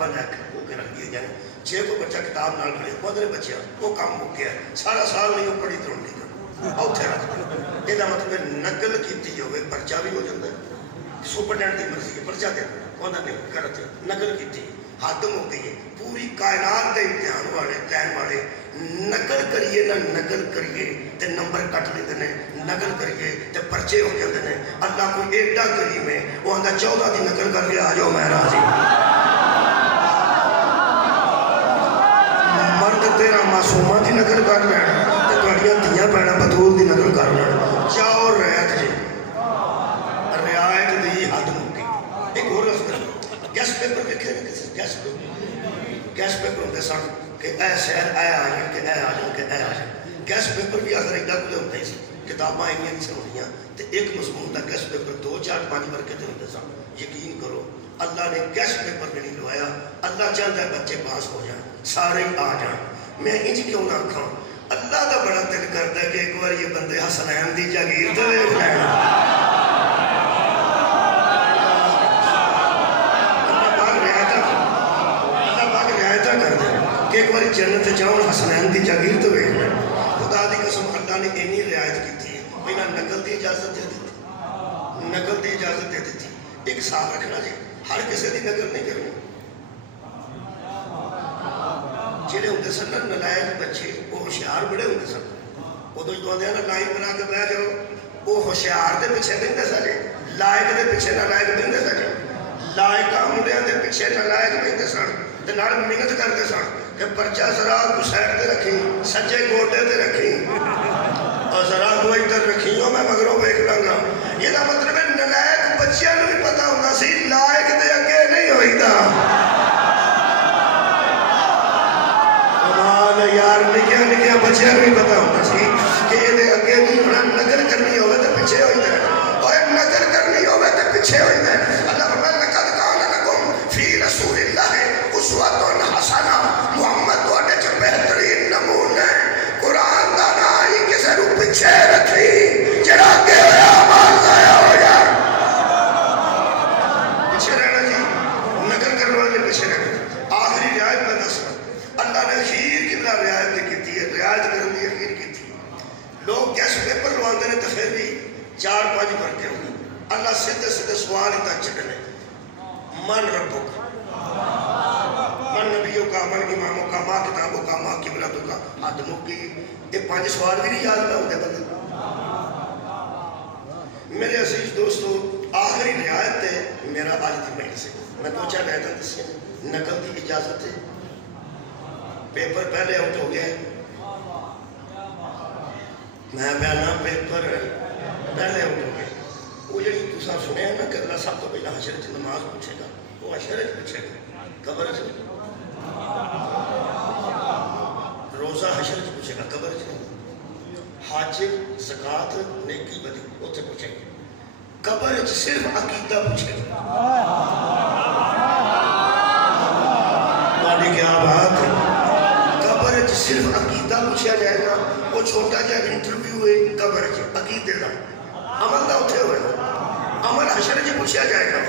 کتاباں لے کے رکھ دی جائیں. جے کوئی بچہ کتاب نال پڑھے وہ بچے وہ کام ہو گیا سارا سال نہیں وہ پڑھی تو نہیں اتنے رکھ دیں. یہ مطلب نقل کی ہوئے پرچہ بھی ہو جاتا ہے. سپرڈینٹ کی مرضی ہے پرچہ دے وہ نہیں کرتے نقل کی حد ہو گئی ہے. پوری کائنات کے امتحان والے لین والے نقل کریے نہ نقل کریے تے نمبر کٹ لیتے ہیں, نقل کریے تے پرچے ہو جاتے ہیں. اللہ کو ایڈا کریم ہے وہ آتا 14 کی نقل کر کے آ جاؤ میں راضی. مرد تیرا معصومہ کی نقل کر لینا تے تھوڑیاں دھیاں بھੈਣਾਂ بطول کی نقل کر لینا. چاؤ رعایت جی رعایت دی حد مکی. ایک اور رفت کرو گیس پیپر لکھے نا کسی گیس پیپر ہوتے سن کہ اے شہر اے آ جائیں کہ اے آ جائیں کہ اے آ جائیں. گیس پیپر بھی اگر ایڈا کلے ہوتے سی کتاباں ایسا نہیں سنیا تو ایک مضمون کا گیس پیپر 2 4 5 ورقے کے ہوتے سن. یقین کرو اللہ نے گیس پیپر بھی نہیں لوایا. اللہ چاہتا ہے بچے پاس ہو جائیں سارے آ جائیں. میں انج کیوں نہ آکھاں اللہ کا بڑا دل کرتا ہے کہ ایک بار یہ بندے حسنین دی جاگیر تو دیکھ لینا. کہ ایک بار جنت جاؤں حسنین دی جاگیر تو ویکھ لیں. خدا دی قسم اللہ نے اینی رعایت کی ہے. پہلا نقل دی اجازت دے دیتی, نقل دی اجازت دے دیتی. ایک ساتھ رکھنا جی ہر کسی دی نقل نہیں کرنی. جہے ہوتے سن نلائق بچے وہ ہوشیار بڑے ہوتے سن. ادو جو آدھے نا لائن بنا کے بہ جاؤ وہ ہوشیار دے پیچھے بہتے سکے لائق دے پیچھے نلائق بہتے سکے. لائقاں منڈیاں دے پیچھے نلائق بہتے سن تے نال محنت کرتے سن کہ پرچہ ذرا کو سائڈ تے رکھی سجے گوٹے تے رکھی اور ذرا کو ادھر رکھی میں مگروں ویکھ لاں گا. یہ مطلب ہے نلائق بچیاں نوں بھی پتہ ہوندا سی لائق دے اگے نہیں ہوئیدا. کمال یار نکیاں نکیاں بچیاں نوں بھی پتہ ہوندا سی کہ یہ دے اگے نہیں ہونا. نقل کرنی ہوے تے پیچھے ہوئیدا اور نقل کرنی ہوے تے پیچھے ہوئیدا. اللہ فرمایا لقد کان لکم فی رسول اللہ اسوۃ حسنہ. محمد تواڈے چ بہترین نمونہ قرآن دا نا ہی کسے نوں پیچھے رکھی جڑا اگے ہویا آواز ضائع ہو جائے. پیچھے رہنا جی نقل کرنے والے پیچھے رہنا. آخری رعایت میں دس اللہ نے اخیر کتنا رعایت کی ہے. رعایت کرنے کی اخیر کی تھی. لوگ گیس پیپر لواندے نے تو پھر بھی 4 5 ورقے ہوئے. اللہ سیدھے سیدھے سوال ہی تک چکنے من ربک من نبیوں کا من اماموں کا ماں کتابوں کا ماں قبلتوں کا. حد مکی. یہ 5 سوال بھی نہیں یاد نہ ہوتے بندے. میرے عزیز دوستو آخری رعایت ہے میرا آج کی مجلس سے میں 2 4 رعایتیں دسیاں. نقل کی اجازت ہے. پیپر پہلے آؤٹ ہو گیا میں بیانا پیپر پہلے آؤٹ ہو گیا. وہ جڑی تساں سنیا نا کہ اللہ سب تو پہلا حشر چ نماز پوچھے گا وہ حشر چ پوچھے گا قبر سے روزہ حشر چ پوچھے گا قبر سے. حج زکات نیکی بدی اتنے پوچھے گا. قبر چ صرف عقیدہ پوچھے گا. مالی کیا بات ہے. قبر چ صرف عقیدہ پوچھا جائے گا. وہ چھوٹا جا انٹرویو ہے قبر چ عقیدے کا عمل کا اتنے ہوئے گا. عمل حشر چ پوچھا جائے گا.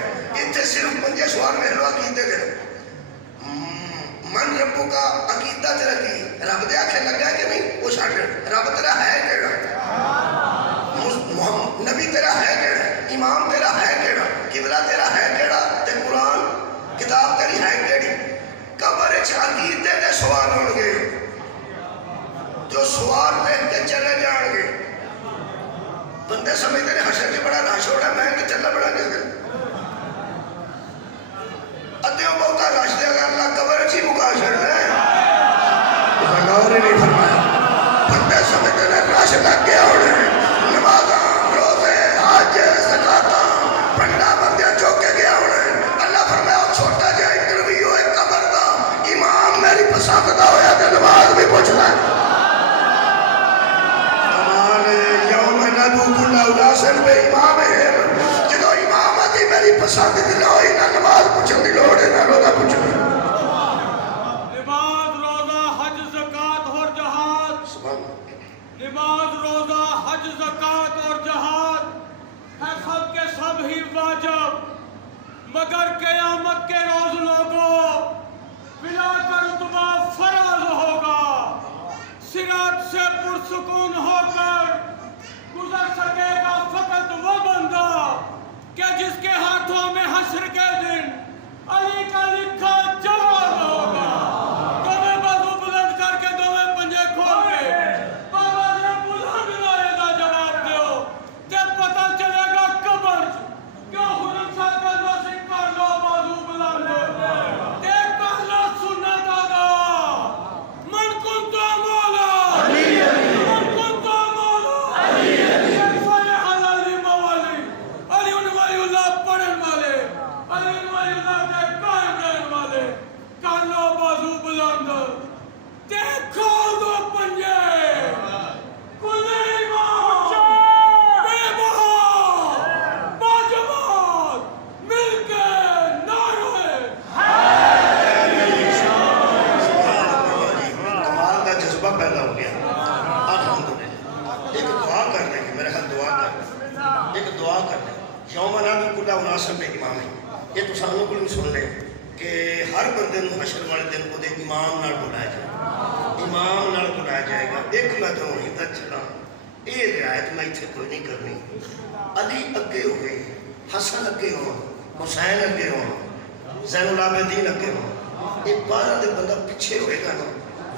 اتنے صرف 5 سوال میں لو عقیدے دے. من ربو کا عقیدہ تیرا کی رب دے آنکھیں لگا کہ نہیں وہ چھاٹ رب تیرا ہے کیڑا نبی تیرا ہے کیڑا امام تیرا ہے کیڑا قبلہ تیرا ہے کیڑا تے قرآن کتاب تیری ہے کیڑی. قبر چ عقیدے دے سوال ہون گے جو سوال دیکھتے چلے جان گے. بندے سمجھتے ہیں حشر چ بڑا رش ہو رہا میں کہ چلنا بڑا کس دن ادھیوں بہتا رش دے گا اللہ قبر چی مکا چھڑنا ہے. غور ہی نہیں فرمایا. بندے سمجھتے ہیں رش لگ گیا ہونے نمازاں روزے حج زکاتاں پنڈا بندیاں چوکے گیا ہونے. اللہ فرمایا چھوٹا جا انٹرویو ہے قبر دا امام میری پسند دا ہویا تے نماز بھی پوچھنا ہے. بے امام ہے جدو امامت ہی میری پسند دی نہ ہوئی نہ نماز پوچھن دی لوڑ ہے نہ روزہ پوچھن دی. نماز روزہ حج زکات اور جہاد. نماز روزہ حج زکات اور جہاد ہے سب کے سب ہی واجب مگر قیامت کے روز لوگوں ہر بندے نو حشر والے دن وہ امام نال بلایا جائے امام نال بلایا جائے گا ایک میں تو ہی تک چلا یہ رعایت میں اتنے کوئی نہیں کرنی علی اگے ہوئے حسن اگے ہو حسین اگے ہو زین العابدین اگے ہو یہ 12 دے بندہ پیچھے ہوئے گا نا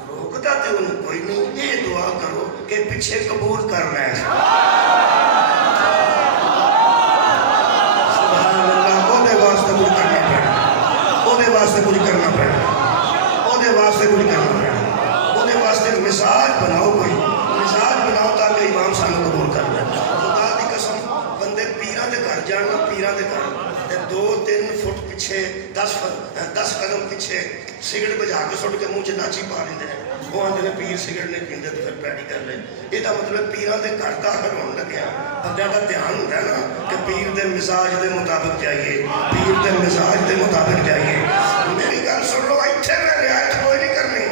روکتا تے انہوں کوئی نہیں یہ دعا کرو کہ پیچھے قبول کرنا ہے سبحان اللہ وہ دے واسطے کچھ کرنا پڑا وہ دے واسطے کچھ کرنا پڑا وہ دے واسطے کچھ کرنا پڑا وہ دے واسطے مثال بناؤ کوئی مثال بناؤ تاکہ امام سانو قبول کر لیں خدا دی قسم بندے پیران دے گھر جاننا پیران دے گھر 2-3 فٹ پیچھے 10 قدم پیچھے سگرٹ بجا کے سٹ کے منہ چ ناچی پا لیندے ہیں وہ آندے نے پیر سگرٹ نہیں پیندے تو پھر پیڈی کر لے یہ مطلب پیران دے گھر داخل ہونے لگیا بندہ کا دھیان ہوتا ہے نا کہ پیر دے مزاج دے مطابق جائیے پیر دے مزاج دے مطابق جائیے میری گل سن لو اتنے میں رعایت کوئی نہیں کرنی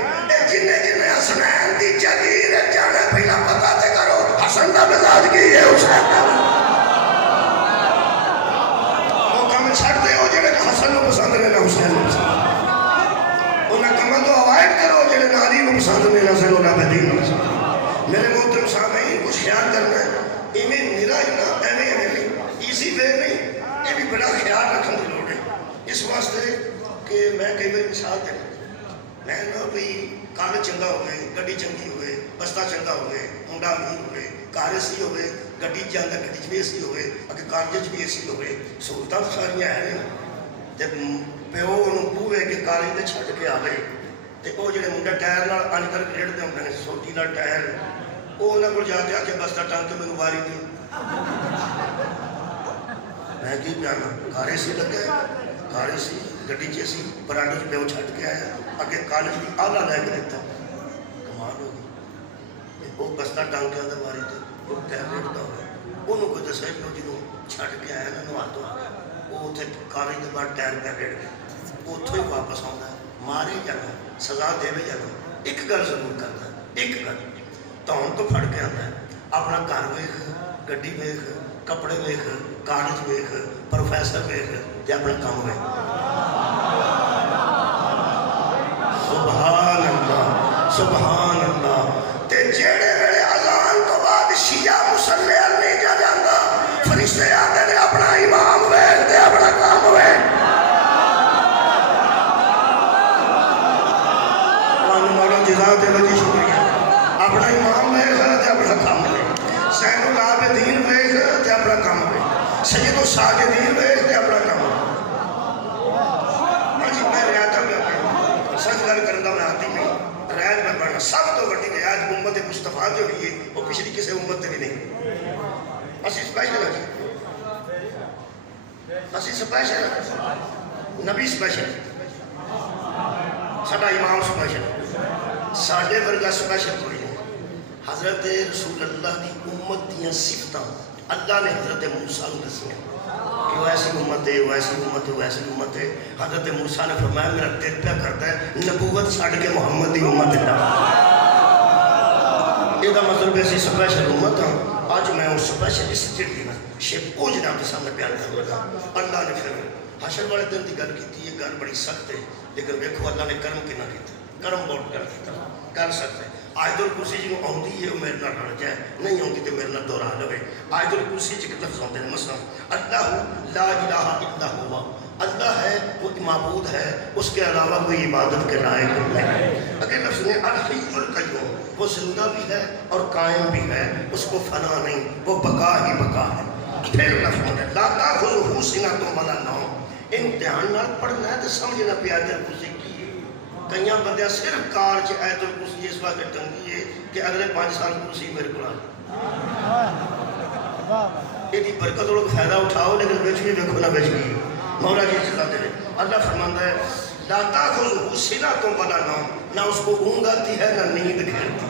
جنہیں جنہیں حسنین دی جگیر جانا پہلا پتہ تے کرو حسن دا مزاج کی ہے حسین دا چھڑ دے ہو جنہیں حسن نو پسند نے نہ حسین نو پسند انہیں کمہ تو اوائڈ کرو جنہیں علی نو پسند نے نہ زین العابدین نو پسند میرے محترم سامعین کچھ خیال کرنا ہے ایمیں میرا ہی نہ ایمیں نہیں ایزی وے نہیں یہ بھی بڑا خیال رکھنے کی لوڑ ہے اس واسطے کہ میں کئی بار مثال دے میں نہ بھئی کار چنگا ہوئے گڈی چنگی ہوئے بستہ چنگا ہوئے منڈا امیر ہوئے کار سی ہوئے گڈی جاندہ گڈی بھی اے سی ہوئے اگر کارج بھی اے سی ہوئے سہولتاں ساریاں ہیں جب پیو انہوں پوے کہ کالج تے چھٹ کے آ گئے تے وہ جڑے منڈا ٹائر نال اج کل ریڑ دے ہوندے نے سوٹی نال ٹائر وہ انہاں کول جا کے آ کے بستہ ٹانگ کے مینوں واری دی میں کی جانا کارے سی لگے کارے سی گڈی چ سی برانڈے چ پیو چھٹ کے آیا اگے کالج بھی آلہ لے کے دیتا کمال ہو گئی وہ بستہ ٹانگ کے اندر واری دی وہ ٹائر ریڑتا ہوئے انہوں کو دسے جو جنہوں چھٹ کے آیا نا نوال تو آگیا وہ اتنے کالج کے بعد ٹائر پہ ریڑ گئے وہ اتھو ہی واپس آتا ہے مارے جانا سزا دے بھی جانا ایک گل ضرور کرتا ہے ایک گل تون تو پھڑ کے آتا ہے اپنا گھر ویخ گڈی ویخ کپڑے ویخ کالج ویخ پروفیسر ویخ تے اپنا کام ویخ سبحان اللہ سبحان اللہ تے جیڑے ویلے اذان تو بعد شیعہ مسلح نہیں جا جاندہ فرشتے آتے نے اپنا امام ویخ تے اپنا کام ویخ جزاک وجہ شکریہ اپنا امام ویخ تے اپنا کام ویخ زین العابدین ویخ تے اپنا کام ویخ سید الساجدین ویخ تے اپنا کام ویخ جی میں رعایت میں پڑھا سچ گل کرنا میں آتی نہیں رعایت میں پڑھنا سب تو بڑی رعایت امت مصطفیٰ جو ہوئی ہے وہ پچھلی کسی امت بھی نہیں اسی سپیشل ہے اسی سپیشل نبی سپیشل ساڈا امام سپیشل ساڈے ورگا سپیشل کوئی نہیں حضرت رسول اللہ کی امت دیاں صفتاں اللہ نے حضرت موسیٰ کو دسیاں کہ وہ ایسی امت ہے وہ ایسی امت ہے وہ ایسی امت ہے حضرت موسیٰ نے فرمایا میرا دل پہ کرتا ہے نبوت چھاڑ کے محمد دی امت ہے یہ دا مطلب ایسی سپیشل امت ہاں آج میں اس سپیشل اس جڑی نا شیپ او جناب کے سامنے بیان کر لگا اللہ نے پھر حشر والے دن کی گل کی یہ گل بڑی سخت ہے لیکن دیکھو اللہ نے کرم کنا کیتا کرم بہت کر سکتے آیت الکرسی جی کو آتی ہے وہ میرے نال رل جائے نہیں آتی تو میرے نال دہرا لوے آیت الکرسی چ لفظ آتے ہیں مثلا اللہ لا الہ الا ہوا اللہ ہے وہ معبود ہے اس کے علاوہ کوئی عبادت کے لائق نہیں اگر لفظ نے الحی القیوم وہ زندہ بھی ہے اور قائم بھی ہے اس کو فنا نہیں وہ بقا ہی بقا ہے پھر لفظ نے لا تاخذہ سنۃ ولا نوم امتحان نال پڑھنا ہے تو سمجھنا پیا آیت الکرسی کئیاں بندیاں صرف کار چ آیت الکرسی اس واسطے ٹنگی ہے کہ اگلے 5 سال کرسی میرے کو آ یہ برکت لوگ فائدہ اٹھاؤ لیکن بچ بھی دیکھو نہ بچ بھی مولا جی سزا دے رہے اللہ فرماندہ ہے لا تاخذہ سنۃ ولا نوم نہ اس کو اونگ آتی ہے نہ نیند گھیرتی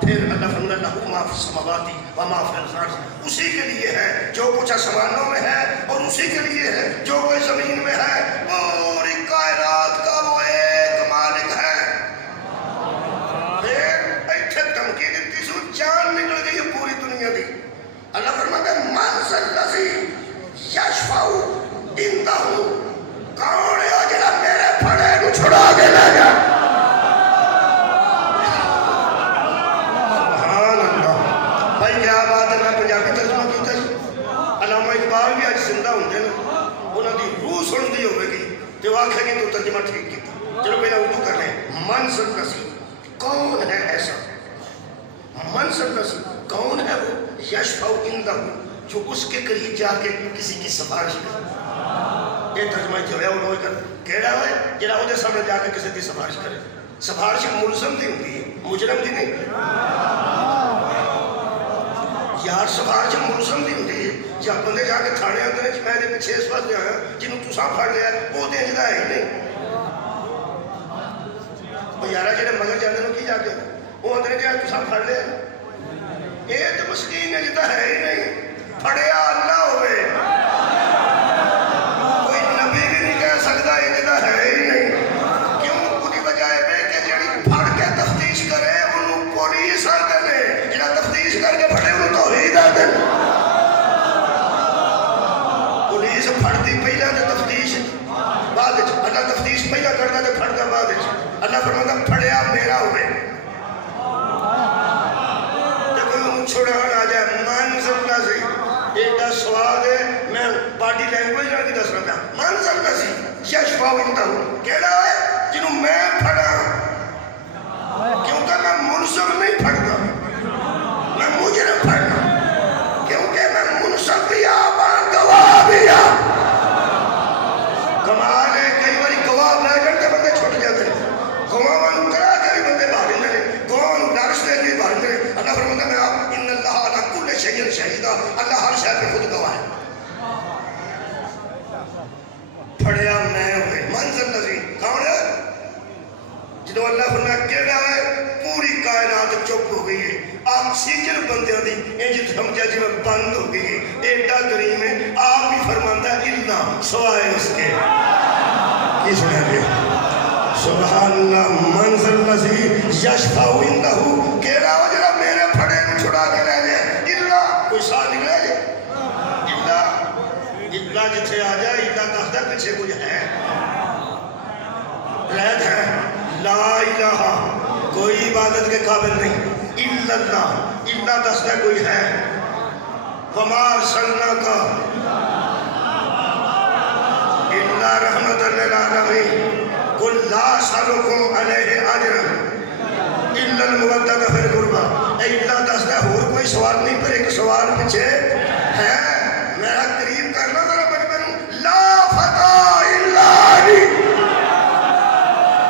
پھر اللہ فرماندہ لہ ما فی السماوات و ما فی الارض اسی کے لیے ہے جو کچھ آسمانوں میں ہے اور اسی کے لیے ہے جو کوئی زمین میں ہے پوری کائنات کا وہ ایک مالک ہے پھر ایتھے دھمکی دیتی سو جان نکل گئی ہے پوری دنیا دی اللہ فرماتا ہے من ذا الذی یشفع عندہ کون ہے جڑا میرے پھڑے نو آخر کی تو ترجمہ ٹھیک کی تھی. چلو پہلے اردو کر لیں. منزل نصیب کون ہے ایسا؟ منزل نصیب کون ہے وہ؟ یشفع عندہ جو اس کے قریب جا کے کسی کی سفارش کرے. یہ ترجمہ جو ہے وہ کر کہڑا ہے جڑا وہ سامنے جا کے کسی کی سفارش کرے. سفارش ملزم دی ہوتی ہے, مجرم دی نہیں. یار سفارش ملزم دی ہوتی ہے. جب بندے جا کے تھانے آتے ہیں میں نے پیچھے اس واسطے آیا جنہوں تساں پھڑ لیا وہ تو انجدا ہے ہی نہیں. یارا جڑے مگر جاندے نو کی جا کے وہ آدھے کہ تساں پھڑ لیا, یہ تو مسکین انجدا ہے ہی نہیں. پھڑیا اللہ ہوئے, کوئی نبی بھی نہیں کہہ سکتا انجدا ہے ہی نہیں. کیوں؟ اس کی وجہ ہے کہ جڑی پھڑ کے تفتیش کرے انہوں پولیس آتے ہیں, جڑا تفتیش کر کے پھڑے انہوں توحید آتے ہیں. پولیس پھڑتی پہلا تے تفتیش بعد وچ, اللہ تفتیش پہلا کرتا تے پھڑتا بعد وچ. اللہ فرماتا پھڑیا میرا ہوئے تے کوئی انہوں چھڑان آ جائے. منزل نصیب ایک سوال ہے, میں باڈی لینگویج نہ کی دس رہا ہوں. منزل نصیب یشفع عندہ کہڑا ہے جنہوں میں پھڑا, کیونکہ میں منصف نہیں پھڑتا, میں مجرم پھڑنا, کیونکہ میں منصف بھی گواہ بھی کمال ہے. کئی باری گواہ لے جاتے بندے چھوٹ جاتے ہیں, گواہ کرا کر بندے باہر ہیں, گواہ ڈرس دے بھی باہر ہیں. اللہ فرماتا ہے آپ ان اللہ علی کل شیء شہید, اللہ ہر شے پہ خود گواہ ہے. پھڑیا میں ہوئے. منزل نصیب کون ہے؟ جدو اللہ فرمایا کہڑا ہے پوری کائنات چپ ہو گئی ہے, آکسیجن بندیاں دی انج سمجھا جی میں بند ہو گئی ہے. ایڈا کریم ہے آپ بھی فرماتا ہے اللہ سوائے اس کے. کی سنے گے سبحان اللہ. منزل نصیب یشفع عندہ کہڑا ہو جڑا میرے پھڑے کو چھڑا کے لے جائے. اللہ کوئی سال نکلے جائے. اللہ جتھے آ جائے اللہ دستا پیچھے کچھ ہے, رہت ہے. لا الہ کوئی عبادت کے قابل نہیں الا اللہ, اللہ دستا کوئی ہے. وما ارسلناک الا رحمۃ للعالمین قل لا اسألکم علیہ اجرا الا المودۃ فی القربی. اے اللہ دستا اور کوئی سوال نہیں پر ایک سوال پیچھے ہے, میرا قریب کرنا ذرا بچپن. لا فتح الا علی,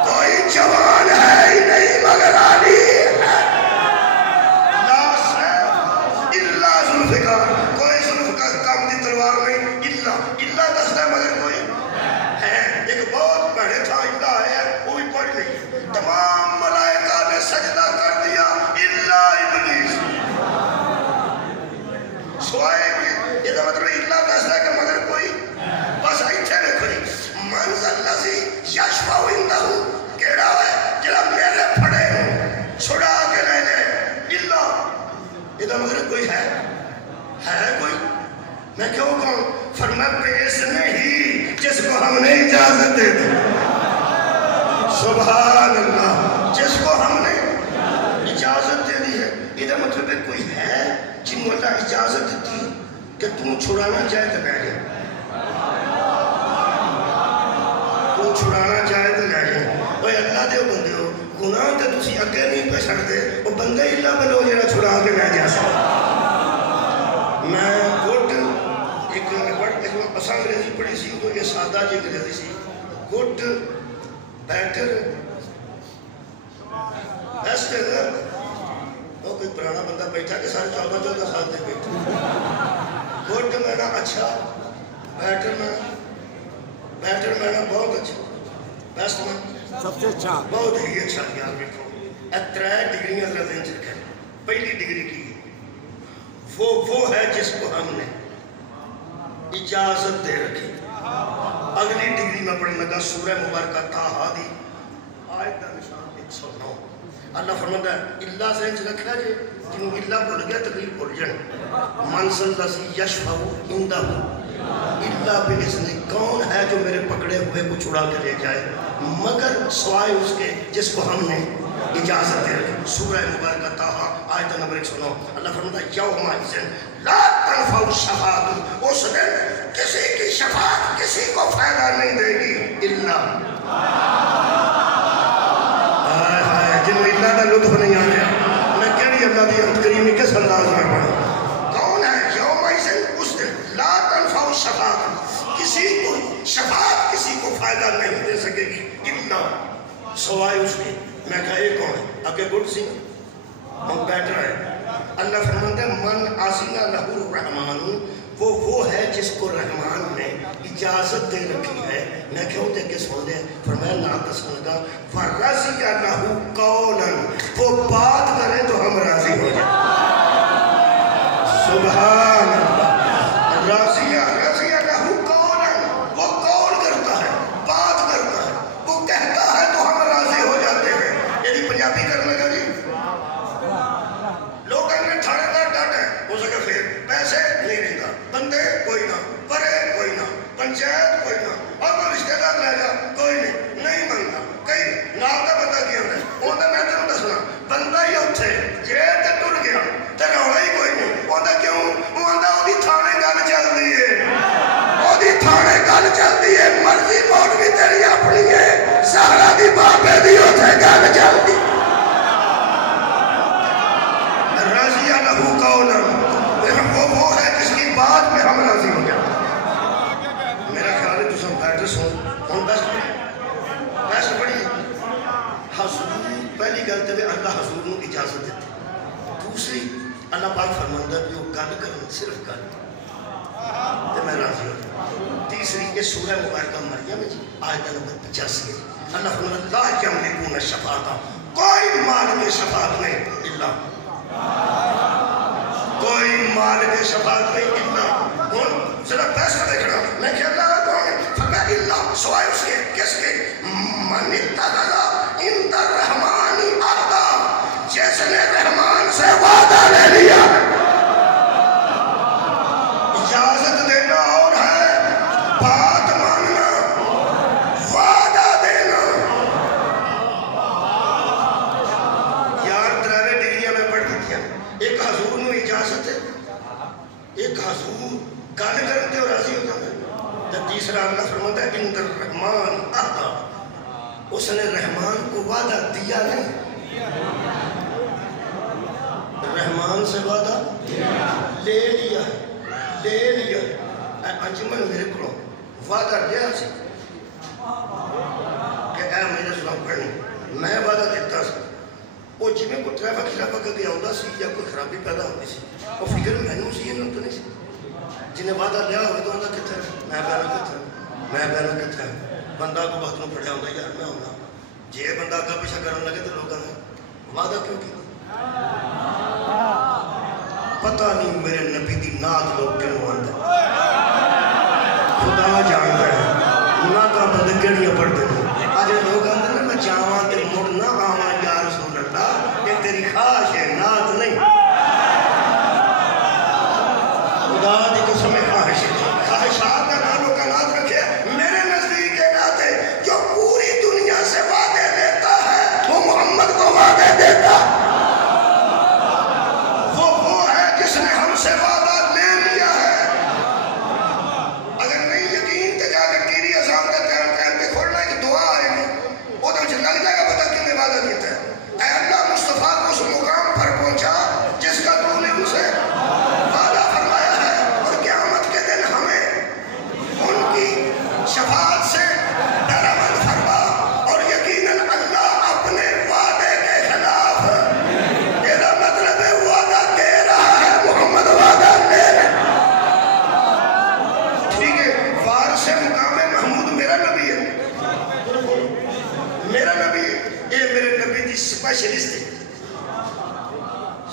کوئی جوان ہے ہی نہیں مگر علی ہے. لا سیف الا ذوالفقار, کوئی ذوالفقار کام دی تلوار نہیں. اللہ دستا مگر کوئی ہے. ایک بہت بڑے تھا اللہ ہے, وہ بھی پڑھ گئی. تمام ملائکہ نے سجدہ کر دیا الا ابلیس, سوائے ابلیس. یہ مطلب اللہ دستا کہ مگر کوئی بس ایتھے دیکھو جی. منزل نصیب یشفع عندہ کیڑا ہے جڑا میرے پھڑے چھڑا کے لے جائے. اللہ یہ مگر کوئی ہے کوئی. میں کیوں کہوں فرمایا بیچنے ہی جس کو ہم نے اجازت دے دی. سبحان اللہ, جس کو ہم نے اجازت دے دی ہے. یہ مطلب ہے کوئی ہے جنہوں اللہ اجازت دیتی کہ تم چھڑانا چاہے تو لے جائے, تم چھڑانا چاہے تو لے جائے. اوے اللہ دے بندے ہو, گناہ تے تسی اگے نہیں پہ چھڑتے, وہ بندے ہی اللہ بلو جڑا چھڑا کے لے جا سکتا. میں گڈ ایک اساں انگریزی پڑھی سی, تو یہ سادہ جی انگریزی سی. گڈ بیٹر بیسٹ ہے. وہ کوئی پرانا بندہ بیٹھا کہ سارے 14 سال دے بیٹھا. گڈ میں نا اچھا, بیٹر میں نا بہت اچھا, بیسٹ میں سب سے اچھا, بہت ہی اچھا. یاد رکھو ترے ڈگریاں ذہن چ رکھیں. پہلی ڈگری کی وہ ہے جس کو ہم نے اجازت دے رکھی. اگلی ڈگری میں پڑھنے لگا سورہ مبارکہ طٰہٰ دی آیت کا نشان 109. اللہ فرماتا ہے اللہ ذہن چ رکھنا جی, جنہوں اللہ بھول گیا تقریر بھول جائے. منزل نصیب یشفع عندہ الا باذنہ, کون ہے جو میرے پکڑے ہوئے کو چھڑا کے لے جائے مگر سوائے اس کے جس کو ہم نے اجازت دے رکھی. سورہ مبارکہ طٰہٰ آیت نمبر 109. اللہ فرماتا ہے یومئذ لا تنفع الشفاعۃ, اس دن کسی کی شفاعت کسی کو فائدہ نہیں دے گی الا جنہوں اللہ کا لطف نہیں آ رہا میں کہڑی اللہ کی انت کریمی کس انداز میں پڑھوں کون ہے یوم اس دن لا تنفع الشفاعت کسی کو شفاعت کسی کو فائدہ نہیں دے سکے گی الا سوائے اس کے میں کہا ایک کون ہے آگے گھٹ سی ہم بیٹھ رہے ہیں اللہ فرماتا ہے من آسینہ لہو الرحمن وہ ہے جس کو رحمان نے اجازت دے رکھی ہے میں کیوں دے کے سن دے فرمایا لا تسن کا فرضی لہو قولا وہ بات کرے تو ہم راضی ہو جائیں سبحان اللہ راضی لہو قولا وہ قول کرتا ہے بات کرتا ہے وہ کہتا ہے تو ہم راضی ہو جاتے ہیں یعنی پنجابی کرنے لگا جی لوگ نے تھانے دار ڈٹ ہے ہو سکے پھر پیسے نہیں دیتا بندے کوئی نہ پرے کوئی نہ پنچایت کوئی نہ اور کوئی رشتہ دار لے جا کوئی نہیں منگتا کئی نال کا بندہ کیا ہونا ہے انہوں میں تینوں دسنا بندہ ہی اتھے جے تے ٹر گیا تے رولا ہی کوئی نہیں انہوں کیوں وہ آندا وہ تھانے گل چلتی ہے وہ تھانے گل چلتی ہے مرضی موڑ بھی تیری اپنی ہے سہرا دی بابے دی اتھے گل چلتی راضی لہو قولا وہ ہے جس کی بات میں ہم راضی ہو جائیں میرا خیال ہے تم بیٹھے سو ہم بیسٹ پڑھی حضور پہلی گل تو اللہ حضور کو اجازت دیتی دوسری اللہ پاک فرماتا ہے کہ وہ گل کرن صرف گل تو میں راضی ہو جاؤں تیسری یہ سورہ مبارکہ مریم جی آیت نمبر 85 اللہ فرماتا لا یملکون الشفاعۃ کوئی مالک شفاعت نہیں الا کوئی مالک شفاعت نہیں الا ہوں ذرا پیسہ دیکھنا میں کیا اللہ کہوں فرمایا الا سوائے اس کے کس کے من اتخذ عند الرحمن عہدا جس نے رحمان سے وعدہ لے لیا اجازت دینا اور ہے بات ماننا وعدہ دینا یار ترے ڈگریاں میں پڑھ دیتی ہیں ایک حضور نو اجازت ہے ایک حضور گل کرتے اور راضی ہو جاتا ہے تیسرا اللہ فرماتا ہے عند الرحمن عہدا اس نے رحمان کو وعدہ دیا نہیں رحمان سے وعدہ لے لیا انجمن میرے کو وعدہ لیا سی کہ اے میرے سلام پڑھنی میں وعدہ دیتا سی وہ جی میں کوئی ٹریفک شرافک اگے آؤں سی یا کوئی خرابی پیدا ہوتی سی وہ فکر مینوں سی انہوں تو نہیں سی جنہیں وعدہ لیا ہوئے تو انہوں کتھا ہے میں بہنا کتھا ہے بندہ کو بات میں پڑھیا ہوتا یار میں ہونا جی بندہ اگا پیچھا کرنے لگے تو لوگوں نے وعدہ کیوں کی پتہ نہیں میرے نبی دی نات لوگ کیوں آندا خدا جانتا ہے ناتا بندے کیڑیاں پڑھتے ہیں آج لوگ آندے نا میں جاواں تے مڑ نہ آواں یا رسول اللہ یہ تیری خواہش ہے نات نہیں خدا دی قسم خواہشات کا نام کا نات رکھے میرے نزدیک کے ناتے جو پوری دنیا سے وعدے دیتا ہے وہ محمد کو وعدے دیتا وہ ہے جس نے ہم سے وعدہ لے لیا ہے اگر نہیں یقین تو جا کے کیری اذان کا ٹائم پہ کھولنا ہے کہ دعا آئے گی وہ تو مجھے لگ جائے گا پتہ کہ میں وعدہ دیتا ہے اے اللہ مصطفیٰ کو اس مقام پر پہنچا جس کا تو نے اسے وعدہ فرمایا ہے اور قیامت کے دن ہمیں ان کی شفاعت سے درآمد فرما اور یقیناً اللہ اپنے وعدے کے خلاف میرا مطلب ہے وعدہ دے رہا ہے محمد وعدہ لے رہا ٹھیک ہے وارث مقام محمود میرا نبی ہے میرا نبی ہے یہ میرے نبی کی سپیشلسٹ ہے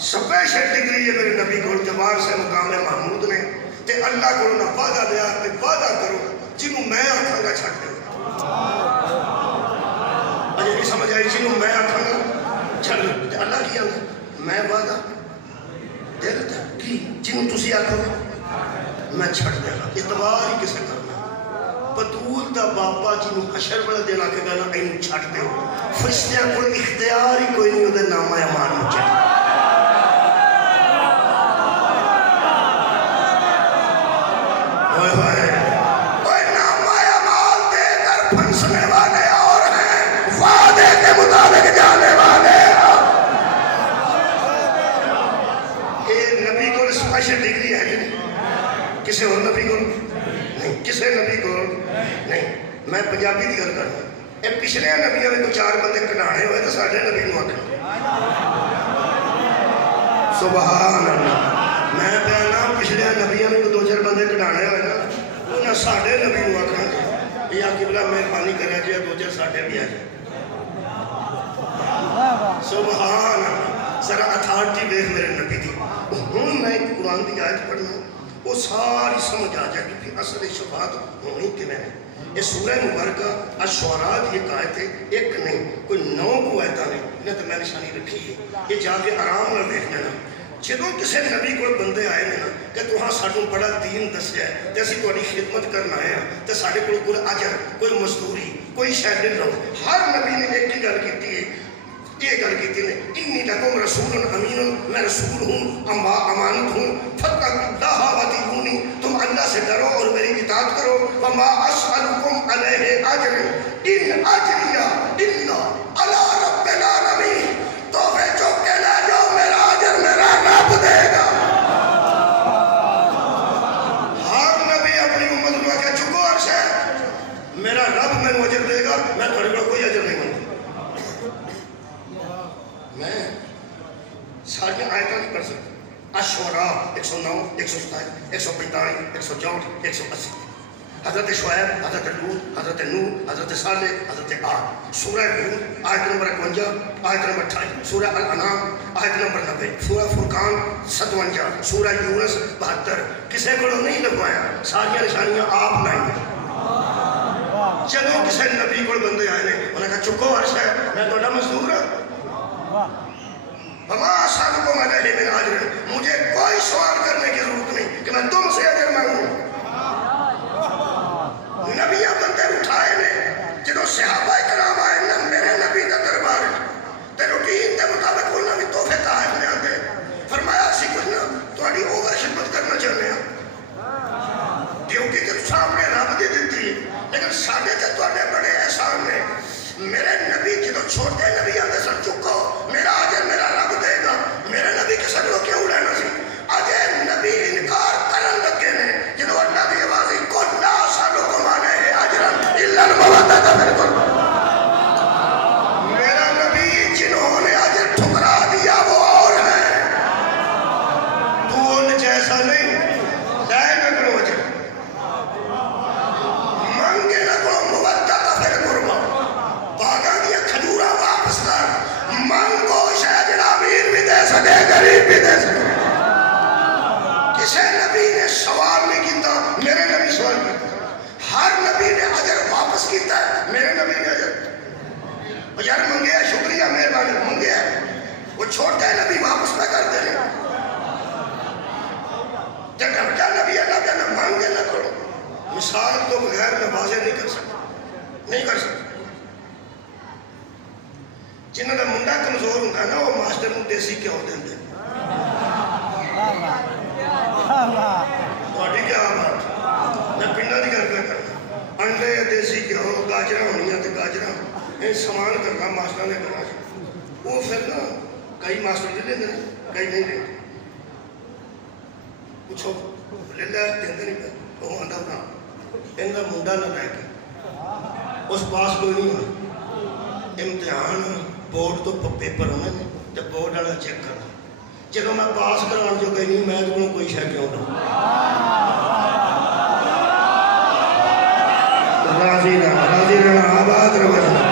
سپیشل ڈگری ہے میرے نبی کو وارث مقام محمود نے تے اللہ کو نہ وعدہ دیا تے وعدہ کرو جنہوں میں آکھاں گا چھٹ دے اجے نہیں سمجھ آئی جنہوں میں آکھاں گا چھٹ دے اللہ کی آنگا میں وعدہ دے دیتا کی جنہوں تسی آکھاں گا میں چھٹ دے گا اتوار ہی کسے کرنا بطول دا باپا جنہوں حشر بڑا دینا کہ گانا اینو چھٹ دے فرشتیاں کوئی اختیار ہی کوئی نہیں ہوتے نامہ امان ہو چھٹ ہوئے ਕਿਸੇ ਹੋਰ ਨਬੀ ਕੋਲ ਨਹੀਂ, ਕਿਸੇ ਨਬੀ ਕੋਲ ਨਹੀਂ। ਮੈਂ ਪੰਜਾਬੀ ਦੀ ਗੱਲ ਕਰਦਾ, ਇਹ ਪਿਛਲੇ ਨਬੀਆਂ ਵਿੱਚ 4 ਬੰਦੇ ਕਢਾਣੇ ਹੋਏ ਤਾਂ ਸਾਡੇ ਨਬੀ ਨੂੰ ਆਖਣ ਸੁਭਾਨ ਅੱਲਾਹ। ਮੈਂ ਕਹਿੰਦਾ ਪਿਛਲੇ ਨਬੀਆਂ ਵਿੱਚ 2-4 ਬੰਦੇ ਕਢਾਣੇ ਹੋਏ ਨਾ, ਉਹਨਾਂ ਸਾਡੇ ਨਬੀ ਨੂੰ ਆਖਣ ਇਹ ਆ ਕਿਬਲਾ ਮਿਹਰਬਾਨੀ ਕਰਿਆ ਜੀ 2-4 ਸਾਡੇ ਵੀ ਆ ਜਾਏ। ਸੁਭਾਨ ਅੱਲਾਹ। ਜ਼ਰਾ ਅਥਾਰਟੀ ਵੇਖ ਮੇਰੇ ਨਬੀ ਦੀ। ਹੁਣ ਮੈਂ ਇੱਕ ਕੁਰਾਨ ਦੀ ਆਇਤ ਪੜ੍ਹਨਾ, وہ ساری سمجھ آ جائے گی کہ اصل شفاعت ہونی کیویں ہے۔ یہ سورہ مبارکہ الشعراء کی ایک آیت ہے، ایک نہیں کوئی 9 کو آیتاں نے، انہیں تو میں نشانی رکھی ہے، یہ جا کے آرام نہ دیکھ لینا۔ جدوں کسی نبی کو بندے آئے نے نا کہ تہاں سانوں بڑا دین دسیا ہے تے اسی تہاڈی خدمت کرن آئے ہاں تے ساڈے کول کوئی اجر، کوئی مزدوری، کوئی شاید لو، ہر نبی نے ایک ہی گل کیتی ہے، یہ گل کی نے انی لکم رسول امین، میں رسول ہوں، امانت ہوں، فاتقوا اللہ واتقونی، تم اللہ سے ڈرو اور میری اطاعت کرو، وما اسألکم علیہ اجر ان اجری الا علی رب العالمین، تحفے چوک کے لے جاؤ، میرا اجر میرا رب دے گا۔ ہر نبی اپنی امت کو کہہ چکو عرش ہے میرا رب میں اجر دے گا، میں تھوڑے کو کوئی اجر نہیں مانگتا۔ میں ساری آیتیں نہیں پڑھ سکتا۔ الشعراء 109، 127، 145، 164، 180، حضرت شعیب، حضرت لوط، حضرت نوح، حضرت صالح، حضرت عاد، سورہ ہود آیت نمبر 51، آیت نمبر 28، سورہ الانعام آیت نمبر 90، سورہ فرقان 57، سورہ یونس 72۔ کسی کو نہیں لگوایا، ساری نشانیاں آپ لائیں گے۔ چلو کسی نبی کو بندے آئے نے، انہوں نے کہا چکو عرش ہے میں تھوڑا مزدور ہوں، وما اسألکم علیہ من اجر، مجھے کوئی سوال کرنے کی ضرورت نہیں کہ میں تم سے اجر مانگوں۔ نبیاں بندے اٹھائے نے، جنہوں صحابہ کرام آئے نا میرے نبی کا دربار تے روٹین کے مطابق انہوں نے تحفے تحائف لے آتے، فرمایا اسی کچھ نہ تھوڑی اوور خدمت کرنا چاہتے ہیں کیونکہ جب سامنے رب دے دیتی ہے، لیکن ساڈے تے تواڈے بڑے احسان نے۔ میرے نبی جدو چھوٹے نبی آتے سن چکو میرا اجر میرا رب دے گا، میرے نبی کسی کو کیوں لینا سی؟ اجے نبی انکار کرن لگے نے جدو اللہ کی آواز قل لا اسألکم علیہ اجرا الا المودۃ فی القربى، میرا نبی جنہوں نے اجر ٹھکرا دیا وہ اور ہیں، تو ان جیسا نہیں، لے نہ کرو اجر، مانگے نہ کرو مودۃ فی القربى، باغاں دیا کھجورا واپس کر، مانگو شاید امیر بھی دے سکے غریب بھی دے سکے۔ کسی نبی نے سوال نہیں کیتا، میرے نبی سوال کیتا، ہر نبی نے اجر واپس کیتا ہے، میرے نبی نے اجر یار منگے ہے، شکریہ مہربانی منگے ہے، وہ چھوٹے نبی واپس نہ کرتے ہیں۔ جب بڑا نبی اللہ کہنا مانگے نہ کرو، مثال تو بغیر میں واضح نہیں کر سکتا، نہیں کر سکتا۔ جنہوں کا منڈا کمزور ہوتا ہے نا وہ ماسٹر کو دیسی کیوں دیں دے، تھوڑی کیا بات، میں پنڈا دی گل پہ کرنا، انڈے دیسی کیوں گاجراں ہونیاں تے گاجراں یہ سامان کرنا ماسٹر نے کرنا، وہ پھر نا کئی ماسٹر لے لیندے نے کئی نہیں لیندے، پوچھو لے لے دیندے نہیں پہ، وہ آندا بنا ان کا منڈا نہ لے کے اس پاس کوئی نہیں ہونا، امتحان بورڈ تو پیپر ہونے نے تو بورڈ والا چیک کرنا، جب میں پاس کران جو کہ نہیں میں تو کوئی شے کیوں نہ راضی رہنا آباد رہنا،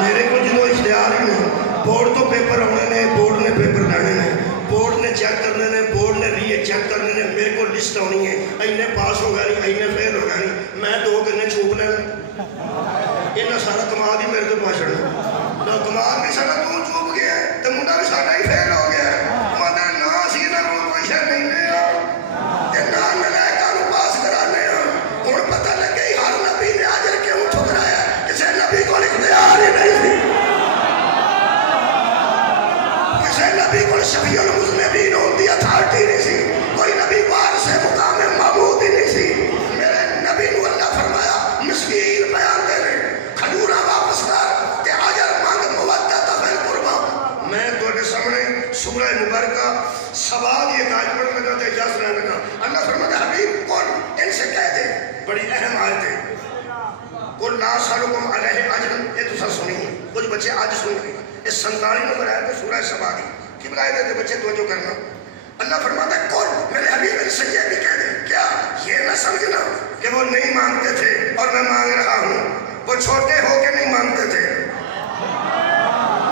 میرے کو جدو اختیار ہی نہیں، بورڈ تو پیپر ہونے نے، بورڈ نے پیپر لینے نے، بورڈ نے چیک کرنے نے، بورڈ نے ری چیک کرنے نے، میرے کو لسٹ ہونی ہے، اینے پاس ہو گیا نہیں، اینے فیل ہو گیا نہیں، میں 2 گنے چھوپ لینا، انہیں سارا کمال ہی میرے تو پاچھڑنا، کمال بھی سارا تو چھوپ گیا ہے تو منڈا بھی سارا ہی فیل ہو گیا ہے، مانا نہ سی نہ کوئی شے نہیں لیا تے نہ ملائکہ نو پاس کرانے ہوں، ہن پتہ لگے ہر نبی نے اجر کیوں ٹھکرایا، کسی نبی کو اختیار ہی نہیں تھی، کسی نبی کو شفیع المذنبین ہوتی اتھارٹی نہیں سی، کوئی نبی وارث مقام معبود ہی نہیں سی، میرے نبی کو اللہ فرمایا مسکین بیان دے رہے کھجورا واپس کر تے اجر مانگ مودۃ فی القربى۔ میں تواڈے سامنے سورہ مبارکہ سبا دی ایک آیت پڑھن لگا تے اجازت لینے لگا، اللہ فرماتا ہے حبیب قل لا سالکم علیہ اجر، یہ تو سنی ہے کچھ بچے آج سن گئے. اس 47 نمبر آیت میں سورہ سبا کی کہ بلائے دیتے بچے توجہ کرنا. اللہ فرماتا ہے کون میرے حبیب میرے سید بھی کہہ دیں کیا یہ نہ سمجھنا کہ وہ نہیں مانگتے تھے اور میں مانگ رہا ہوں. وہ چھوٹے ہو کے نہیں مانگتے تھے،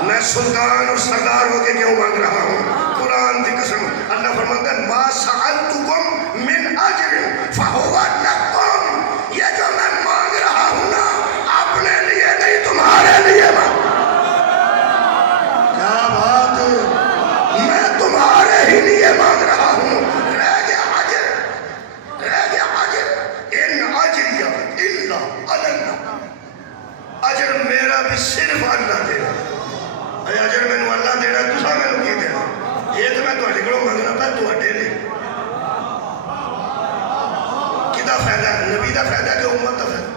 میں سلطان اور سردار ہو کے کیوں مانگ رہا ہوں. قرآن کی قسم اللہ فرماتا ہے ما سألتکم من اجر فہو لکم، یہ جو میں مانگ رہا ہوں نا اپنے لیے نہیں تمہارے لیے مانگ. کیا بات ہے، میں تمہارے ہی لیے مانگ رہا ہوں. رہ گیا اجر ان اجریہ الا علی اللہ، اجر میرا بھی صرف اللہ دے گا. اجر میں اللہ دینا تسا میں کی دینا، یہ تو میں تھوڑے کو مانگنا پہ تھوڑے لے. کدا فائدہ ہے؟ نبی دا فائدہ کہ امت دا فائدہ؟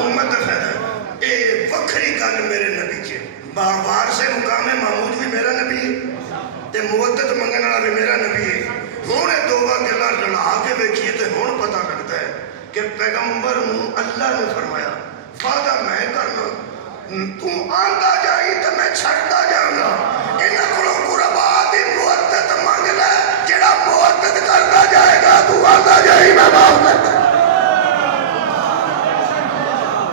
امت دا فائدہ ہے. اے وکھری گل میرے نبی چ باوار سے مقام محمود بھی میرا نبی ہے تے مودت منگن والا بھی میرا نبی ہے. ہوں یہ دو گلاں رلا کے ویکھیے تے ہوں پتہ لگتا ہے کہ پیغمبر اللہ نے فرمایا وعدہ میں کرنا تو آندا جائی تو میں چھڑتا جاؤں گا. انہاں کولوں قربا دی مودت منگ لے، جڑا مودت کرتا جائے گا تو آندا جائی میں معاف کرتا.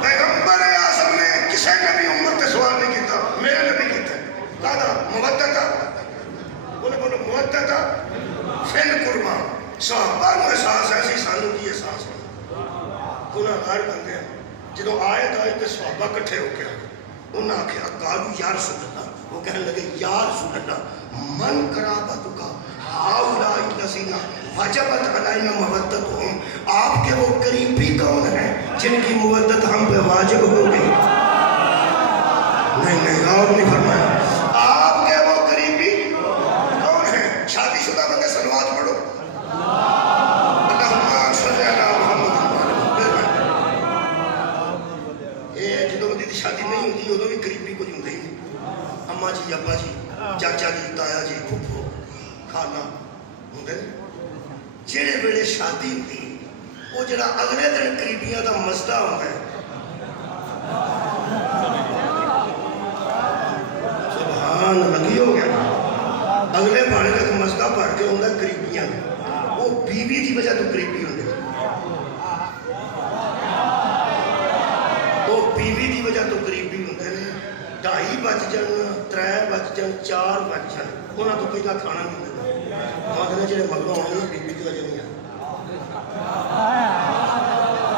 پیغمبر اعظم نے کسے نبی امت سے سوال نہیں کیتا، میرے نبی کیتا. کہا مودت بولو مودت فل قربا. صحابہ کو احساس ایسی سانو کی احساس گناہگار بندے ہیں. جدو آیت آئی تو صحابہ کٹھے ہو گیا، انہوں نے آکھیا قالو یا رسول اللہ، وہ کہنے لگے یا رسول اللہ من قرابتک ہؤلاء الذین وجبت علینا مودتہم، آپ کے وہ قریبی کون ہیں جن کی مودت ہم پہ واجب ہو گئی. نہیں اور نہیں فرمایا. آپ کے وہ قریبی کون ہیں؟ شادی شدہ بندے صلوات پڑھو. اللہم صلی علی محمد. جدو بندی شادی نہیں ہوتی ادو بھی قریبی کچھ ہوں نہیں. اما جی ابا جی چاچا جی تایا جی پھپھو خالہ ہوں. جہے ویلے شادی ہوتی وہ جڑا اگلے دن قریبیاں کا مسئلہ ہوتا ہے. سبحان لگی ہو گیا. اگلے بارے تک مسئلہ بھر کے ہوتا قریبیاں، وہ بیوی کی وجہ تو قریبی ہوتے، وہ بیوی کی وجہ تو قریبی ہوتے ہیں. 2:30 بج جان 3 بج جان 4 بج جان انہوں تو پہلا کھانا نہیں ملتا. مطلب جہاں مگروں آنے بیوی کی وجہ نہیں ہے.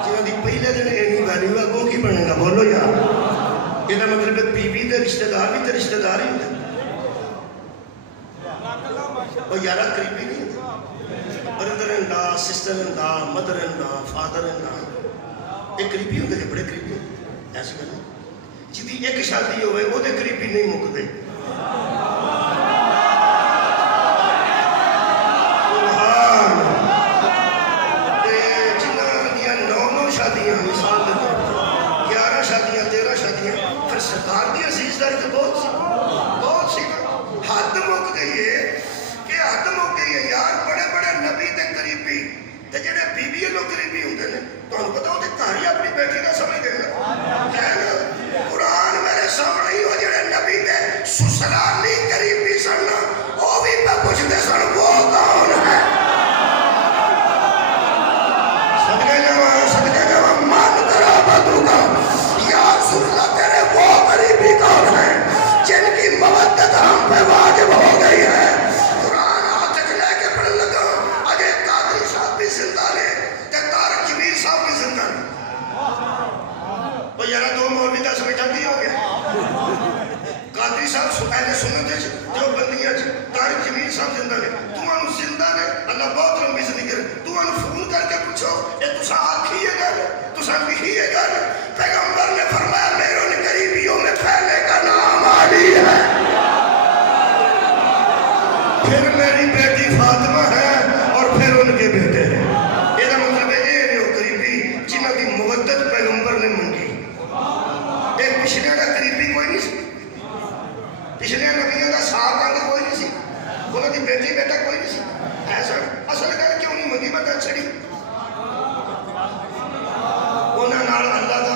جنہوں کی پہلے دن اینی ویلیو ہے وہ کی بنے گا بولو یار. یہ مطلب بیوی کے رشتے دار بھی تو رشتے دار ہی ہوتے. وہ یارہ قریبی نہیں ہوتے. Brother in law, sister in law, mother in law, father in law, یہ قریبی ہوتے ہیں، بڑے قریبی ہوتے. ایسی گل جی ایک شادی ہوئے وہ قریبی نہیں مکتے. جنہوں 9 شادیاں مثال دیتے 11 شادیاں 13 شادیاں، پھر سرکار کی عزیزداری تو بہت سی حد مک گئی ہے کہ حد مک گئی ہے یار. بڑے بڑے نبی کے قریبی تے جڑے بیوی لوگ قریبی ہوتے ہیں تمہیں پتا وہ گھر ہی اپنی بیٹی کا سمجھتے ہیں. قرآن میرے سامنے ہی وہ جڑے نبی دے سسرالی قریبی سن وہ بھی میں پوچھتے سن وہ کون ہے. صدقے جاواں من قرابتک یا رسول اللہ تیرے وہ قریبی کون ہیں جن کی مودت ہم پہ واجب ہو گئی ہے. قرآن ہاتھ لے کے پڑھنے لگا اجے قادری صاحب بھی زندہ نے تے طارق جمیل صاحب بھی زندہ نے. وہ یارہ 2 مولوی 10 بیٹھا بھی ہو گیا. قادری صاحب پہلے سنتے جو بندیاں طارق جمیل صاحب زندہ نے. تمہوں زندہ نے اللہ بہت لمبی زندگی کرے. تمہوں فون کر کے پوچھو یہ تسا آکھی ہے گل تسا لکھی ہے گل. پیغمبر نے فرمایا میرے ان قریبیوں میں پہلے کا نام علی ہے، پھر میری بیٹی فاطمہ ہے اور پھر ان کے بیٹے ہیں. یہ مطلب یہ وہ قریبی جنہوں کی مودت پیغمبر نے منگی. ایک پچھلے کا قریبی کوئی نہیں سی، پچھلے نبیوں کا ساتھ آگے کوئی نہیں سی، انہوں کی بیٹی بیٹا کوئی نہیں سی. ایسا اصل گل کیوں نہیں منگی میں دل چڑی. انہوں اللہ کا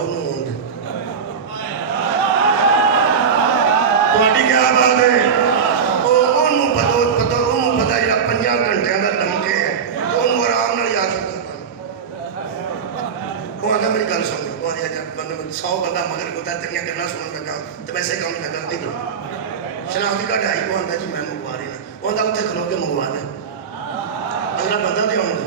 ਉਹਨੂੰ ਆਉਣ ਦੇ ਤੁਹਾਡੀ ਕੀ ਬਾਤ ਹੈ ਉਹਨੂੰ ਪਤਾ ਜਿਹੜਾ 5 ਘੰਟਿਆਂ ਦਾ ਲੰਘੇ ਹੈ ਤੇ ਉਹਨੂੰ ਆਰਾਮ ਨਾਲ ਯਾਦ ਕਰਦਾ ਉਹ ਆਂਦਾ ਮੇਰੀ ਗੱਲ ਸੁਣ ਉਹ ਆਂਦਾ ਜਦ ਬੰਦਾ 100 ਬੰਦਾ ਮਗਰ ਕੋਤਾ ਤੇਰੀਆਂ ਗੱਲਾਂ ਸੁਣਨ ਲੱਗਾ ਤੇ ਵੈਸੇ ਕੰਮ ਲੱਗਾ ਨਹੀਂ ਕਰੋ ਸ਼ਨਾਖਤੀ ਕਾਰਡ ਆਈ ਉਹ ਆਂਦਾ ਜੀ ਮੈਂ ਮੰਗਵਾ ਰਹੀ ਨਾ ਉਹ ਆਂਦਾ ਉੱਥੇ ਖਲੋ ਕੇ ਮੰਗਵਾ ਲੈ ਅਗਲਾ ਬੰਦਾ ਤੇ ਆਉਂਦਾ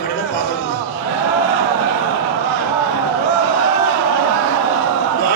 ਖੜੇ ਨਾ ਪਾਗਲ ਹੁੰਦਾ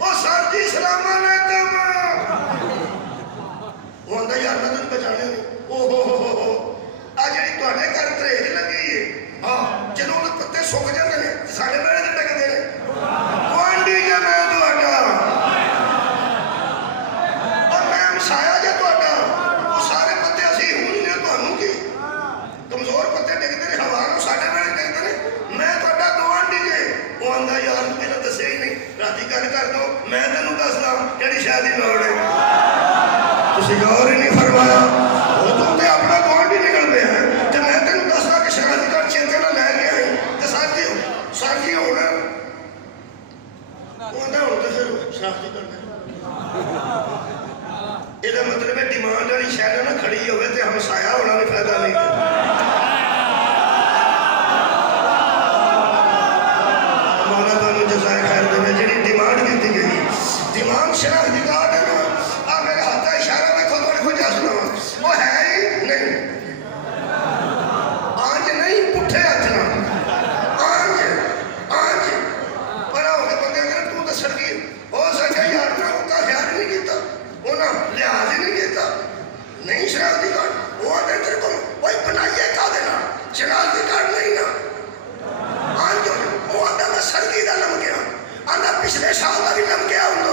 ਉਹ ਸਰ ਜੀ ਸਲਾਮ ਅਲੈਕੁਮ ਉਹ ਆਂਦਾ ਯਾਰ ਮੈਂ ਤੈਨੂੰ ਪਛਾਣਿਆ ਨਹੀਂ ਓਹ ਆ ਜਿਹੜੀ ਤੁਹਾਡੇ ਘਰ ਤਰੇਕ ਲੱਗੀ ਹੈ ਹਾਂ ਜਦੋਂ ਉਹ ਪੱਤੇ ਸੁੱਕ ਜਾਂਦੇ ਨੇ ਸਾਡੇ ਵੇਲੇ ਤੇ ਟਕਦੇ ਨੇ ਗੁਆਂਢੀ ਜੇ ਮੈਂ ਤੁਹਾਡਾ ਔਰ ਮੈਂ ਮਸਾਇਆ ਜੇ ਤੁਹਾਡਾ ਉਹ ਸਾਰੇ ਪੱਤੇ ਅਸੀਂ ਹੁਣ ਨੇ ਤੁਹਾਨੂੰ ਕੀ ਕਮਜ਼ੋਰ ਪੱਤੇ ਡਿੱਗਦੇ ਨੇ ਹਵਾ ਨੂੰ ਸਾਡੇ ਵੇਲੇ ਡਿੱਗਦੇ ਨੇ ਮੈਂ ਤੁਹਾਡਾ ਗੁਆਂਢੀ ਜੇ ਉਹ ਆਂਦਾ ਯਾਰ ਤੂੰ ਮੈਨੂੰ ਦੱਸਿਆ ਹੀ ਨਹੀਂ ਰਾਤੀ ਗੱਲ ਕਰ ਦੋ ਮੈਂ ਤੈਨੂੰ ਦੱਸਦਾ ਕਿਹੜੀ ਸ਼ਾਦੀ ਦੀ ਲੋੜ ਹੈ ਤੁਸੀਂ ਗੌਰ ਹੀ ਨਹੀਂ ਫਰਮਾਇਆ ਉਹ ਤੂੰ ਤੇ ਆਪਣਾ ਗੁਆਂਢੀ ਨਿਕਲ ਪਿਆ ਤੇ ਮੈਂ ਤੈਨੂੰ ਦੱਸਦਾ ਕਿ ਸ਼ਾਦੀ ਘਰ ਚੇਤੇ ਨਾਲ ਲੈ ਕੇ ਆਈ ਤੇ ਸਾਜੀ ਹੁਣ ਉਹਦਾ ਹੁਣ ਤਾਂ ਫਿਰ ਸ਼ਾਦੀ ਕਰਨਾ ਇਹਦਾ ਮਤਲਬ ਹੈ ਡਿਮਾਂਡ ਵਾਲੀ ਸ਼ਾਇਦ ਨਾ ਖੜੀ ਹੋਵੇ ਤੇ ਹਮਸਾਇਆ ਹੋਣਾ ਵੀ ਫਾਇਦਾ ਨਹੀਂ ਮੌਲਾ ਤੁਹਾਨੂੰ ਜਜ਼ਾਏ ਖੈਰ ਦੇਵੇ ਜਿਹੜੀ ਡਿਮਾਂਡ ਕੀਤੀ ਗਈ ਡਿਮਾਂਡ ਸ਼ਰਾਬ ਦੀ ਕਾਰਡ ਹੈ ਨਾ ਆ ਮੇਰੇ ਹੱਥ ਦਾ ਇਸ਼ਾਰਾ ਵੇਖੋ ਤੁਹਾਡੇ ਕੋਲ ਜਸ ਲਵਾਂ ਉਹ ਹੈ ਹੀ ਨਹੀਂ ਆਂਜ ਨਹੀਂ ਪੁੱਠੇ ਹੱਥ ਨਾਲ ਆਂਜ ਪਰ ਉਹ ਬੰਦੇ ਨੇ ਤੂੰ ਤਾਂ ਸੜਕੀ ਹੋ ਸਕਿਆ ਯਾਰ ਨਾ ਉਹਦਾ ਖਿਆਲ ਨਹੀਂ ਕੀਤਾ ਉਹਨਾਂ ਲਿਹਾਜ਼ ਹੀ ਨਹੀਂ ਕੀਤਾ ਨਹੀਂ ਸ਼ਰਾਬ ਦੀ ਕਾਰਡ ਉਹ ਆਂਦੇ ਤੇਰੇ ਕੋਲ ਕੋਈ ਬਣਾਈਏ ਕਾਹਦੇ ਨਾਲ ਸ਼ਰਾਬ ਦੀ ਕਾਰਡ ਨਹੀਂ ਨਾ ਆਂਜ ਉਹ ਆਂਦਾ ਮੈਂ ਸੜਕੀ ਦਾ ਲੰਘ ਗਿਆ ਆਂਦਾ ਪਿਛਲੇ ਸਾਲ ਦਾ ਵੀ ਲੰਘ ਗਿਆ ਹੁੰਦਾ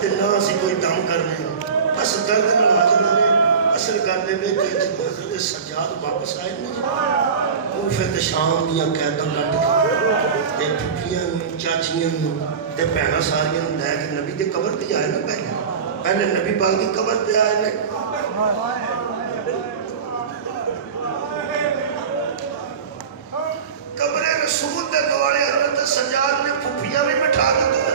ਤੇ ਨਾ ਅਸੀਂ ਕੋਈ ਦਮ ਕਰਨੇ ਹਾਂ। ਬਸ ਦਰਦ ਨਾਲ ਆ ਜਾਂਦੇ ਨੇ। ਅਸਲ ਗੱਲ ਇਹ ਕਿ ਜਦੋਂ ਹਜ਼ਰਤ ਸੱਜਾਦ ਵਾਪਸ ਆਏ ਨੇ ਉਹ ਫਿਰ ਤੇ ਸ਼ਾਮ ਦੀਆਂ ਕੈਦਾਂ ਕੱਢ ਕੇ ਤੇ ਫੁੱਫੀਆਂ ਨੂੰ ਚਾਚੀਆਂ ਨੂੰ ਤੇ ਭੈਣਾਂ ਸਾਰੀਆਂ ਨੂੰ ਲੈ ਕੇ ਨਬੀ ਦੇ ਕਬਰ ਤੇ ਆਏ ਨਾ। ਪਹਿਲੇ ਨਬੀ ਪਾਕ ਦੀ ਕਬਰ ਤੇ ਆਏ ਨੇ। ਕਬਰੇ ਰਸੂਲ ਦੇ ਦੁਆਲੇ ਹਜ਼ਰਤ ਸੱਜਾਦ ਨੇ ਫੁੱਫੀਆਂ ਵੀ ਬਿਠਾ ਦਿੱਤੀਆਂ,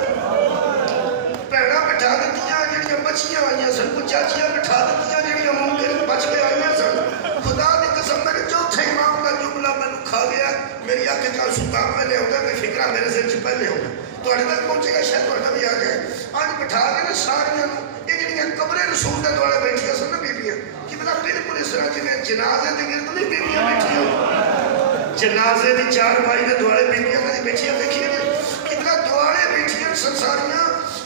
ਭੈਣਾਂ ਬਿਠਾ ਦਿੱਤੀਆਂ ਜਿਹੜੀਆਂ ਬਚੀਆਂ ਆਈਆਂ ਸਨ, ਕੁਝ ਚਾਚੀਆਂ ਬਿਠਾ ਦਿੱਤੀਆਂ ਜਿਹੜੀਆਂ ਮੁੰਡੇ ਨੂੰ ਬਚ ਕੇ ਆਈਆਂ ਸਨ। ਖੁਦਾ ਦੀ ਕਸਮ ਮੇਰੇ ਚੌਥੇ ਇਮਾਮ ਦਾ ਜੁਮਲਾ ਮੈਨੂੰ ਖਾ ਗਿਆ। ਮੇਰੀ ਅੱਖ ਚ ਸੁੱਕਾ ਪਹਿਲੇ ਆਉਂਦਾ ਕਿ ਫਿਕਰਾ ਮੇਰੇ ਸਿਰ 'ਚ ਪਹਿਲੇ ਆਉਂਦਾ। ਤੁਹਾਡੇ ਤੱਕ ਪਹੁੰਚੇਗਾ ਸ਼ਾਇਦ ਤੁਹਾਡਾ ਵੀ ਆ ਜਾਏ। ਅੱਜ ਬਿਠਾ ਕੇ ਨਾ ਸਾਰੀਆਂ ਨੂੰ ਇਹ ਜਿਹੜੀਆਂ ਕਬਰੇ ਰਸੂਲ ਦੇ ਦੁਆਲੇ ਬੈਠੀਆਂ ਸਨ ਨਾ ਬੀਬੀਆਂ, ਕਿ ਪਤਾ ਬਿਲਕੁਲ ਇਸ ਤਰ੍ਹਾਂ ਜਿਵੇਂ ਜਨਾਜ਼ੇ ਦੇ ਗਿਰਦ ਨਹੀਂ ਬੀਬੀਆਂ ਬੈਠੀਆਂ, ਜਨਾਜ਼ੇ ਦੀ ਚਾਰਪਾਈ ਦੇ ਦੁਆਲੇ ਬੀਬੀਆਂ ਕਦੀ ਬੈਠੀਆਂ ਦੇਖੀਆਂ ਨੇ ਕਿ ਪਤਾ ਦੁਆਲੇ ਬੈਠੀਆਂ ਸੰਸਾਰੀਆਂ।